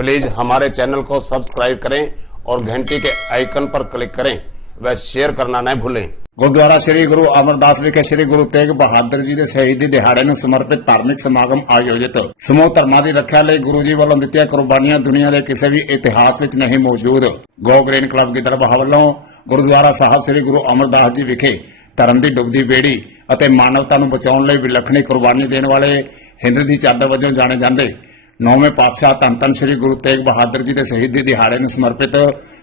Please हमारे channel को subscribe करें और घंटी के आइकन पर क्लिक करें व शेयर करना न भूलें ਗੁਰਦੁਆਰਾ ਸ੍ਰੀ ਗੁਰੂ ਅਮਰਦਾਸ ਵਿਖੇ ਸ੍ਰੀ ਗੁਰੂ ਤੇਗ ਬਹਾਦਰ ਜੀ ਦੇ ਸ਼ਹੀਦੀ ਦਿਹਾੜੇ ਨੂੰ ਸਮਰਪਿਤ ਧਾਰਮਿਕ ਸਮਾਗਮ ਆਯੋਜਿਤ ਸਮੂਹ ਧਰਮਾਂ ਦੀ ਰੱਖਿਆ ਲਈ ਗੁਰੂ ਜੀ ਵੱਲੋਂ ਦਿੱਤੀਆਂ ਕੁਰਬਾਨੀਆਂ ਦੁਨੀਆ ਦੇ ਕਿਸੇ ਵੀ ਇਤਿਹਾਸ ਵਿੱਚ ਨਹੀਂ ਮੌਜੂਦ ਗੋ ਗ੍ਰੀਨ ਕਲੱਬ ਗਿੱਦੜਬਾਹਾ ਵੱਲੋਂ ਗੁਰਦੁਆਰਾ ਸਾਹਿਬ ਸ੍ਰੀ ਗੁਰੂ ਅਮਰਦਾਸ ਜੀ ਵਿਖੇ ਧਰਮ ਦੀ ਡੁੱਬਦੀ ਬੇੜੀ ਅਤੇ ਮਾਨਵਤਾ ਨੂੰ ਬਚਾਉਣ ਲਈ ਵਿਲੱਖਣੀ ਕੁਰਬਾਨੀ ਦੇਣ ਵਾਲੇ ਹਿੰਦ ਦੀ ਚਾਦਰ ਵਜੋਂ ਜਾਣੇ ਜਾਂਦੇ ਨੌਵੇਂ ਪਾਤਸ਼ਾਹ ਧੰਨ ਧੰਨ ਸ੍ਰੀ ਗੁਰੂ ਤੇਗ ਬਹਾਦਰ ਜੀ ਦੇ ਸ਼ਹੀਦੀ ਦਿਹਾੜੇ ਨੂੰ ਸਮਰਪਿਤ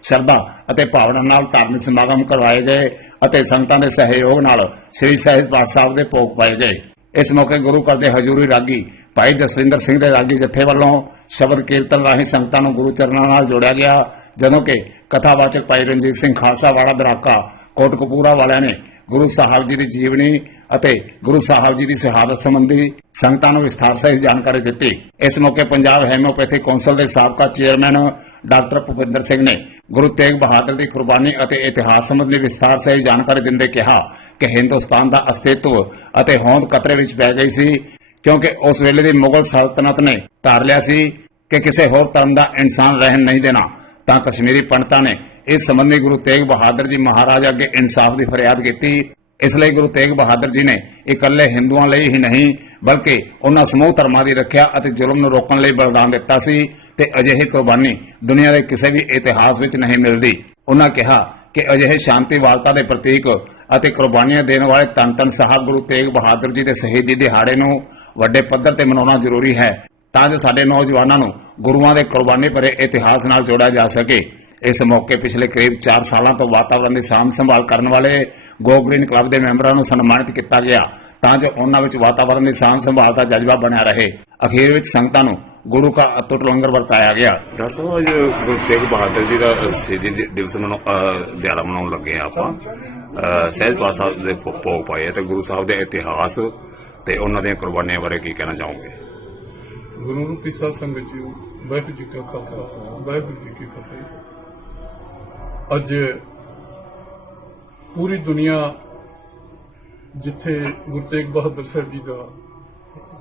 ਸ਼ਰਧਾ ਅਤੇ ਭਾਵਨਾ ਨਾਲ ਧਾਰਮਿਕ ਸਮਾਗਮ ਕਰਵਾਏ ਗਏ ਅਤੇ ਸੰਗਤਾਂ ਦੇ ਸਹਿਯੋਗ ਨਾਲ ਸ੍ਰੀ ਸਹਿਜ ਪਾਠ ਸਾਹਿਬ ਦੇ ਭੋਗ ਪਾਏ ਗਏ। ਇਸ ਮੌਕੇ ਗੁਰੂ ਘਰ ਦੇ ਹਜ਼ੂਰੀ ਰਾਗੀ ਭਾਈ ਜਸਵਿੰਦਰ ਸਿੰਘ ਦੇ ਰਾਗੀ ਜਥੇ ਵੱਲੋਂ ਸ਼ਬਦ ਕੀਰਤਨ ਰਾਹੀਂ ਸੰਗਤਾਂ ਨੂੰ ਗੁਰੂ ਚਰਨਾਂ ਨਾਲ ਜੋੜਿਆ ਗਿਆ, ਜਦੋਂ ਕਿ ਕਥਾਵਾਚਕ ਭਾਈ ਰਣਜੀਤ ਸਿੰਘ ਖਾਲਸਾ ਵਾਲਾ ਦਰਾਕਾ ਕੋਟਕਪੂਰਾ ਵਾਲਿਆਂ ਨੇ ਗੁਰੂ ਸਾਹਿਬ ਜੀ ਦੀ ਜੀਵਨੀ ਅਤੇ ਗੁਰੂ ਸਾਹਿਬ ਜੀ ਦੀ ਸ਼ਹਾਦਤ ਸੰਬੰਧੀ ਸੰਗਤਾਂ ਨੂੰ ਵਿਸਥਾਰ ਸਹਿਤ ਜਾਣਕਾਰੀ ਦਿੱਤੀ। ਇਸ ਮੌਕੇ ਪੰਜਾਬ ਹੈਮਿਓਪੈਥੀ ਕੌਂਸਲ ਦੇ ਸਾਬਕਾ ਚੇਅਰਮੈਨ ਡਾਕਟਰ ਭੁਪਿੰਦਰ ਸਿੰਘ ਨੇ ਗੁਰੂ ਤੇਗ ਬਹਾਦਰ ਦੀ ਕੁਰਬਾਨੀ ਅਤੇ ਇਤਿਹਾਸ ਸੰਬੰਧੀ ਵਿਸਥਾਰ ਸਹਿਤ ਜਾਣਕਾਰੀ ਦਿੰਦੇ ਕਿਹਾ ਕਿ ਹਿੰਦੁਸਤਾਨ ਦਾ ਅਸਤਿਤਵ ਅਤੇ ਹੋਂਦ ਖਤਰੇ ਵਿੱਚ ਪੈ ਗਈ ਸੀ, ਕਿਉਂਕਿ ਉਸ ਵੇਲੇ ਦੀ ਮੁਗਲ ਸਲਤਨਤ ਨੇ ਧਾਰ ਲਿਆ ਸੀ ਕਿ ਕਿਸੇ ਹੋਰ ਧਰਮ ਦਾ ਇਨਸਾਨ ਰਹਿਣ ਨਹੀਂ ਦੇਣਾ। ਤਾਂ ਕਸ਼ਮੀਰੀ ਪੰਡਤਾਂ ਨੇ ਇਸ ਸੰਬੰਧੀ ਗੁਰੂ ਤੇਗ ਬਹਾਦਰ ਜੀ ਮਹਾਰਾਜ ਅੱਗੇ ਇਨਸਾਫ ਦੀ ਫਰਿਆਦ ਕੀਤੀ। ਇਸ ਲਈ ਗੁਰੂ ਤੇਗ ਬਹਾਦਰ ਜੀ ਨੇ ਇਕੱਲੇ ਹਿੰਦੂਆਂ ਲਈ ਹੀ ਨਹੀਂ, ਬਲਕਿ ਉਹਨਾਂ ਸਮੂਹ ਧਰਮਾਂ ਦੀ ਰੱਖਿਆ ਅਤੇ ਜ਼ੁਲਮ ਨੂੰ ਰੋਕਣ ਲਈ ਬਲਿਦਾਨ ਦਿੱਤਾ ਸੀ ਤੇ ਅਜਿਹੀ ਕੁਰਬਾਨੀ ਦੁਨੀਆ ਦੇ ਕਿਸੇ ਵੀ ਇਤਿਹਾਸ ਵਿੱਚ ਨਹੀਂ ਮਿਲਦੀ। ਉਹਨਾਂ ਕਿਹਾ ਕਿ ਅਜਿਹੇ ਸ਼ਾਂਤੀ ਵਾਲਤਾ ਦੇ ਪ੍ਰਤੀਕ ਅਤੇ ਕੁਰਬਾਨੀਆਂ ਦੇਣ ਵਾਲੇ ਧੰਨ ਧੰਨ ਸਾਹਿਬ ਗੁਰੂ ਤੇਗ ਬਹਾਦਰ ਜੀ ਦੇ ਸ਼ਹੀਦੀ ਦਿਹਾੜੇ ਨੂੰ ਵੱਡੇ ਪੱਧਰ ਤੇ ਮਨਾਉਣਾ ਜ਼ਰੂਰੀ ਹੈ, ਤਾਂ ਜੋ ਸਾਡੇ ਨੌਜਵਾਨਾਂ ਨੂੰ ਗੁਰੂਆਂ ਦੇ ਕੁਰਬਾਨੀ ਭਰੇ ਇਤਿਹਾਸ ਨਾਲ ਜੋੜਿਆ ਜਾ ਸਕੇ। ਇਸ ਮੌਕੇ ਪਿਛਲੇ ਕਰੀਬ 4 ਸਾਲਾਂ ਤੋਂ ਵਾਤਾਵਰਣ ਦੀ ਸਾਂਭ ਸੰਭਾਲ ਕਰਨ ਵਾਲੇ ਗੋ ਗ੍ਰੀਨ ਕਲੱਬ ਦੇ ਮੈਂਬਰਾਂ ਨੂੰ ਸਨਮਾਨਿਤ ਕੀਤਾ ਗਿਆ ਤਾਂ ਜੋ ਉਹਨਾਂ ਵਿੱਚ ਵਾਤਾਵਰਣ ਦੀ ਸਾਂਭ ਸੰਭਾਲ ਦਾ ਜਜ਼ਬਾ ਬਣਿਆ ਰਹੇ। ਅਖੀਰ ਵਿੱਚ ਸੰਗਤਾਂ ਨੂੰ ਗੁਰੂ ਕਾ ਅਤੁੱਟ ਲੰਗਰ ਵਰਤਾਇਆ ਗਿਆ। ਡਾਕਟਰ ਸਾਹਿਬ ਅੱਜ ਗੁਰੂ ਤੇਗ ਬਹਾਦਰ ਜੀ ਦਾ ਸ਼ਹੀਦੀ ਦਿ- ਦਿਵਸ ਮਨਾਉ ਅਹ ਦਿਹਾੜਾ ਮਨਾਉਣ ਲੱਗੇ ਆ ਆਪਾਂ। ਅਹ ਸਹਿਜ ਪਾਠ ਸਾਹਿਬ ਦੇ ਭੋਗ ਪਾਏ ਤੇ ਗੁਰੂ ਸਾਹਿਬ ਦੇ ਇਤਿਹਾਸ ਤੇ ਉਹਨਾਂ ਦੀਆਂ ਕੁਰਬਾਨੀਆਂ ਬਾਰੇ ਕੀ ਕਹਿਣਾ ਚਾਹੋਗੇ? ਗੁਰੂ ਰੂਪੀ ਸਾਧ ਸੰਗਤ ਜੀ ਵਾਹਿਗੁਰੂ ਜੀ ਕਾ ਖਾਲਸਾ ਵਾਹਿਗੁਰੂ ਜੀ ਕੀ ਫਤਿਹ। ਅੱਜ ਪੂਰੀ ਦੁਨੀਆ ਜਿੱਥੇ ਗੁਰੂ ਤੇਗ ਬਹਾਦਰ ਸਾਹਿਬ ਜੀ ਦਾ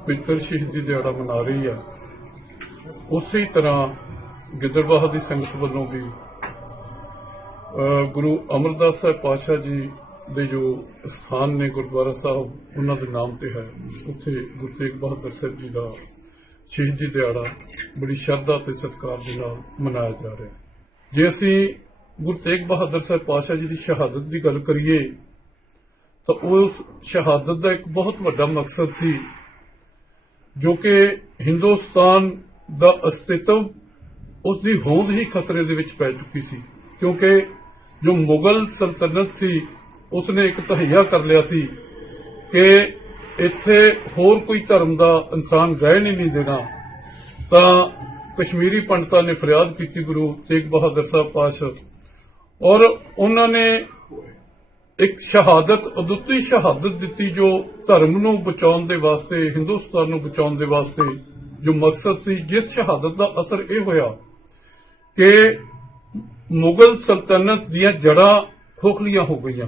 ਪਵਿੱਤਰ ਸ਼ਹੀਦੀ ਦਿਹਾੜਾ ਮਨਾ ਰਹੀ ਆ, ਉਸੇ ਤਰ੍ਹਾਂ ਗਿੱਦੜਬਾਹਾ ਦੀ ਸੰਗਤ ਵੱਲੋਂ ਵੀ ਗੁਰੂ ਅਮਰਦਾਸ ਸਾਹਿਬ ਪਾਤਸ਼ਾਹ ਜੀ ਦੇ ਜੋ ਸਥਾਨ ਨੇ ਗੁਰਦੁਆਰਾ ਸਾਹਿਬ, ਉਹਨਾਂ ਦੇ ਨਾਮ ਤੇ ਹੈ। ਉੱਥੇ ਗੁਰੂ ਤੇਗ ਬਹਾਦਰ ਸਾਹਿਬ ਜੀ ਦਾ ਸ਼ਹੀਦੀ ਦਿਹਾੜਾ ਬੜੀ ਸ਼ਰਧਾ ਤੇ ਸਤਿਕਾਰ ਦੇ ਨਾਲ ਮਨਾਇਆ ਜਾ ਰਿਹਾ। ਹੈ ਜੇ ਅਸੀਂ ਗੁਰੂ ਤੇਗ ਬਹਾਦਰ ਸਾਹਿਬ ਪਾਤਸ਼ਾਹ ਜੀ ਦੀ ਸ਼ਹਾਦਤ ਦੀ ਗੱਲ ਕਰੀਏ, ਤਾਂ ਉਸ ਸ਼ਹਾਦਤ ਦਾ ਇੱਕ ਬਹੁਤ ਵੱਡਾ ਮਕਸਦ ਸੀ, ਜੋ ਕਿ ਹਿੰਦੁਸਤਾਨ ਦਾ ਅਸਤਿਤਵ ਉਸ ਦੀ ਹੋਂਦ ਹੀ ਖਤਰੇ ਦੇ ਵਿੱਚ ਪੈ ਚੁੱਕੀ ਸੀ, ਕਿਉਂਕਿ ਜੋ ਮੁਗਲ ਸਲਤਨਤ ਸੀ ਉਸ ਨੇ ਇੱਕ ਤਹਈਆ ਕਰ ਲਿਆ ਸੀ ਕਿ ਇੱਥੇ ਹੋਰ ਕੋਈ ਧਰਮ ਦਾ ਇਨਸਾਨ ਰਹਿ ਹੀ ਨਹੀਂ ਦੇਣਾ। ਤਾਂ ਕਸ਼ਮੀਰੀ ਪੰਡਤਾਂ ਨੇ ਫਰਿਆਦ ਕੀਤੀ ਗੁਰੂ ਤੇਗ ਬਹਾਦਰ ਸਾਹਿਬ ਪਾਤਸ਼ਾਹ ਔਰ ਉਹਨਾਂ ਨੇ ਇੱਕ ਸ਼ਹਾਦਤ, ਅਦੁੱਤੀ ਸ਼ਹਾਦਤ ਦਿੱਤੀ ਜੋ ਧਰਮ ਨੂੰ ਬਚਾਉਣ ਦੇ ਵਾਸਤੇ, ਹਿੰਦੁਸਤਾਨ ਨੂੰ ਬਚਾਉਣ ਦੇ ਵਾਸਤੇ ਜੋ ਮਕਸਦ ਸੀ, ਜਿਸ ਸ਼ਹਾਦਤ ਦਾ ਅਸਰ ਇਹ ਹੋਇਆ ਕਿ ਮੁਗਲ ਸਲਤਨਤ ਦੀਆਂ ਜੜਾਂ ਖੋਖਲੀਆਂ ਹੋ ਗਈਆਂ।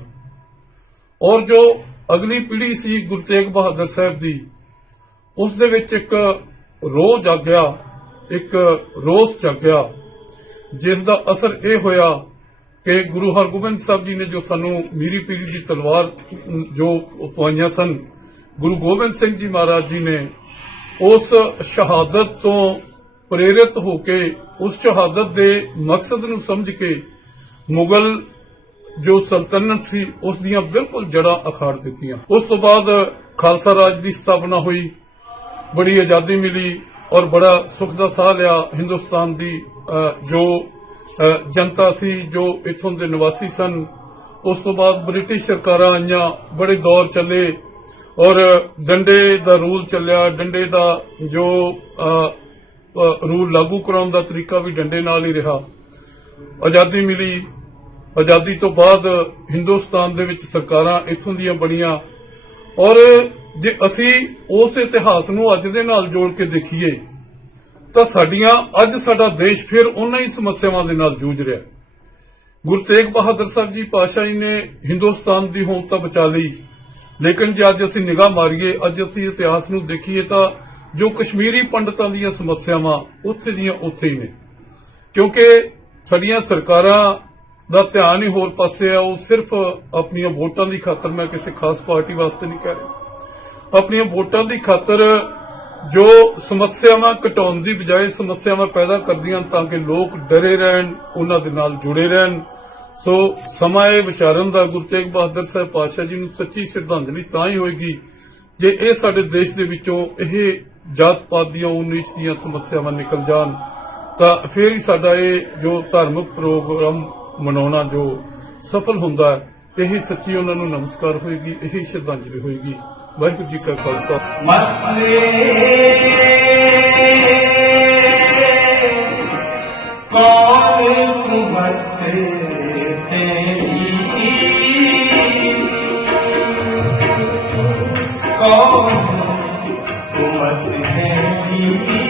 ਔਰ ਜੋ ਅਗਲੀ ਪੀੜ੍ਹੀ ਸੀ, ਗੁਰੂ ਤੇਗ ਬਹਾਦਰ ਸਾਹਿਬ ਦੀ, ਉਸ ਦੇ ਵਿੱਚ ਇੱਕ ਰੋਹ ਜਾਗਿਆ, ਇੱਕ ਰੋਸ ਜਾਗਿਆ, ਜਿਸ ਦਾ ਅਸਰ ਇਹ ਹੋਇਆ ਕਿ ਗੁਰੂ ਹਰਗੋਬਿੰਦ ਸਾਹਿਬ ਜੀ ਨੇ ਜੋ ਸਾਨੂੰ ਮੀਰੀ ਪੀਰੀ ਦੀ ਤਲਵਾਰ ਜੋ ਪਵਾਈਆਂ ਸਨ, ਗੁਰੂ ਗੋਬਿੰਦ ਸਿੰਘ ਜੀ ਮਹਾਰਾਜ ਜੀ ਨੇ ਉਸ ਸ਼ਹਾਦਤ ਤੋਂ ਪ੍ਰੇਰਿਤ ਹੋ ਕੇ, ਉਸ ਸ਼ਹਾਦਤ ਦੇ ਮਕਸਦ ਨੂੰ ਸਮਝ ਕੇ ਮੁਗਲ ਜੋ ਸਲਤਨਤ ਸੀ, ਉਸ ਦੀਆਂ ਬਿਲਕੁਲ ਜੜਾਂ ਅਖਾੜ ਦਿੱਤੀਆਂ। ਉਸ ਤੋਂ ਬਾਅਦ ਖਾਲਸਾ ਰਾਜ ਦੀ ਸਥਾਪਨਾ ਹੋਈ, ਬੜੀ ਆਜ਼ਾਦੀ ਮਿਲੀ ਔਰ ਬੜਾ ਸੁਖ ਦਾ ਸਾਹ ਲਿਆ ਹਿੰਦੁਸਤਾਨ ਦੀ ਜੋ ਜਨਤਾ ਸੀ ਜੋ ਇਥੋਂ ਦੇ ਨਿਵਾਸੀ ਸਨ। ਉਸ ਤੋਂ ਬਾਅਦ ਬ੍ਰਿਟਿਸ਼ ਸਰਕਾਰਾਂ ਆਈਆਂ, ਬੜੇ ਦੌਰ ਚੱਲੇ ਔਰ ਡੰਡੇ ਦਾ ਰੂਲ ਚੱਲਿਆ। ਡੰਡੇ ਦਾ ਜੋ ਰੂਲ ਲਾਗੂ ਕਰਾਉਣ ਦਾ ਤਰੀਕਾ ਵੀ ਡੰਡੇ ਨਾਲ ਹੀ ਰਿਹਾ। ਆਜ਼ਾਦੀ ਮਿਲੀ। ਆਜ਼ਾਦੀ ਤੋਂ ਬਾਅਦ ਹਿੰਦੁਸਤਾਨ ਦੇ ਵਿੱਚ ਸਰਕਾਰਾਂ ਇਥੋਂ ਦੀਆਂ ਬਣੀਆਂ। ਔਰ ਜੇ ਅਸੀਂ ਉਸ ਇਤਿਹਾਸ ਨੂੰ ਅੱਜ ਦੇ ਨਾਲ ਜੋੜ ਕੇ ਦੇਖੀਏ ਤਾਂ ਸਾਡੀਆਂ ਅੱਜ ਸਾਡਾ ਦੇਸ਼ ਫਿਰ ਉਹਨਾਂ ਹੀ ਸਮੱਸਿਆਵਾਂ ਦੇ ਨਾਲ ਜੂਝ ਰਿਹਾ ਹੈ। ਗੁਰੂ ਤੇਗ ਬਹਾਦਰ ਸਾਹਿਬ ਜੀ ਪਾਤਸ਼ਾਹ ਜੀ ਨੇ ਹਿੰਦੁਸਤਾਨ ਦੀ ਹੋਂਦ ਤਾਂ ਬਚਾ ਲਈ। ਲੇਕਿਨ ਜੇ ਅੱਜ ਅਸੀਂ ਨਿਗਾਹ ਮਾਰੀਏ, ਅੱਜ ਅਸੀਂ ਇਤਿਹਾਸ ਨੂੰ ਦੇਖੀਏ ਤਾਂ ਜੋ ਕਸ਼ਮੀਰੀ ਪੰਡਤਾਂ ਦੀਆਂ ਸਮੱਸਿਆਵਾਂ ਉੱਥੇ ਦੀਆਂ ਉੱਥੇ ਹੀ ਨੇ। ਕਿਉਂਕਿ ਸਾਡੀਆਂ ਸਰਕਾਰਾਂ ਦਾ ਧਿਆਨ ਹੀ ਹੋਰ ਪਾਸੇ ਆ, ਉਹ ਸਿਰਫ ਆਪਣੀਆਂ ਵੋਟਾਂ ਦੀ ਖਾਤਰ ਮੈਂ ਕਿਸੇ ਖਾਸ ਪਾਰਟੀ ਵਾਸਤੇ ਨਹੀਂ ਕਹਿ ਰਿਹਾ। ਆਪਣੀਆਂ ਵੋਟਾਂ ਦੀ ਖਾਤਰ ਜੋ ਸਮੱਸਿਆਵਾਂ ਘਟਾਉਣ ਦੀ ਬਜਾਏ ਸਮੱਸਿਆਵਾਂ ਪੈਦਾ ਕਰਦੀਆਂ ਤਾਂ ਕਿ ਲੋਕ ਡਰੇ ਰਹਿਣ, ਉਹਨਾਂ ਦੇ ਨਾਲ ਜੁੜੇ ਰਹਿਣ। ਸੋ ਸਮਾਂ ਇਹ ਵਿਚਾਰਨ ਦਾ ਗੁਰੂ ਤੇਗ ਬਹਾਦਰ ਸਾਹਿਬ ਪਾਤਸ਼ਾਹ ਜੀ ਨੂੰ ਸੱਚੀ ਸ਼ਰਧਾਂਜਲੀ ਤਾਂ ਹੀ ਹੋਏਗੀ ਜੇ ਇਹ ਸਾਡੇ ਦੇਸ਼ ਦੇ ਵਿੱਚੋਂ ਇਹ ਜਾਤ ਪਾਤ ਦੀਆਂ ਉਨੀਚ ਦੀਆਂ ਸਮੱਸਿਆਵਾਂ ਨਿਕਲ ਜਾਣ, ਤਾਂ ਫਿਰ ਹੀ ਸਾਡਾ ਇਹ ਜੋ ਧਾਰਮਿਕ ਪ੍ਰੋਗਰਾਮ ਮਨਾਉਣਾ ਜੋ ਸਫਲ ਹੁੰਦਾ ਹੈ ਇਹੀ ਸੱਚੀ ਉਹਨਾਂ ਨੂੰ ਨਮਸਕਾਰ ਹੋਏਗੀ, ਇਹੀ ਸ਼ਰਧਾਂਜਲੀ ਹੋਏਗੀ। ਵਾਹਿਗੁਰੂ ਜੀ ਕਾ ਖਾਲਸਾ। ਮਤਲੇ ਕੌਣ ਤੂੰ ਮਤਲੇ ਤੇਰੀ ਕੌਣ ਤੂੰ ਮਤਲੇ ਤੇਰੀ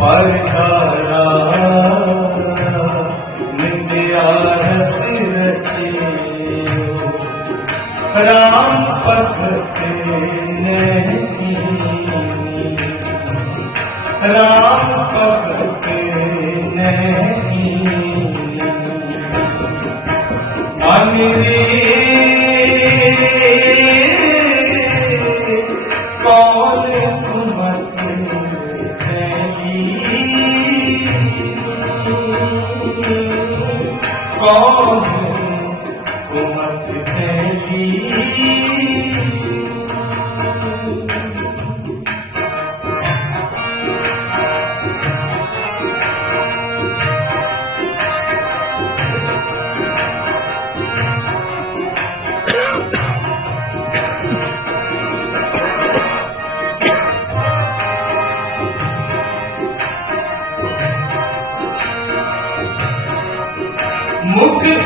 पर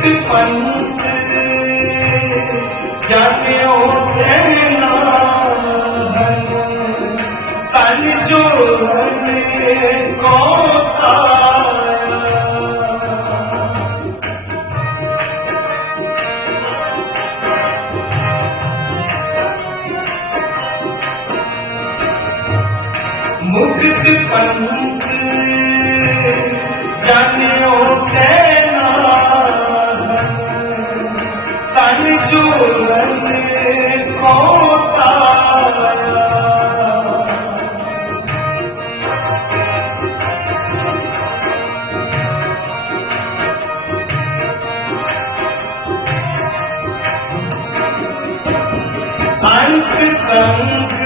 ਸਿੱਧ ਪੰਥ ਜਾਣਿਓ ਤੇ ਨਾਮ ਧਨ ਜੋ ਰਤੇ ਕੋ अंत संग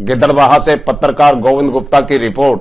गिद्धड़बाहा से पत्रकार गोविंद गुप्ता की रिपोर्ट।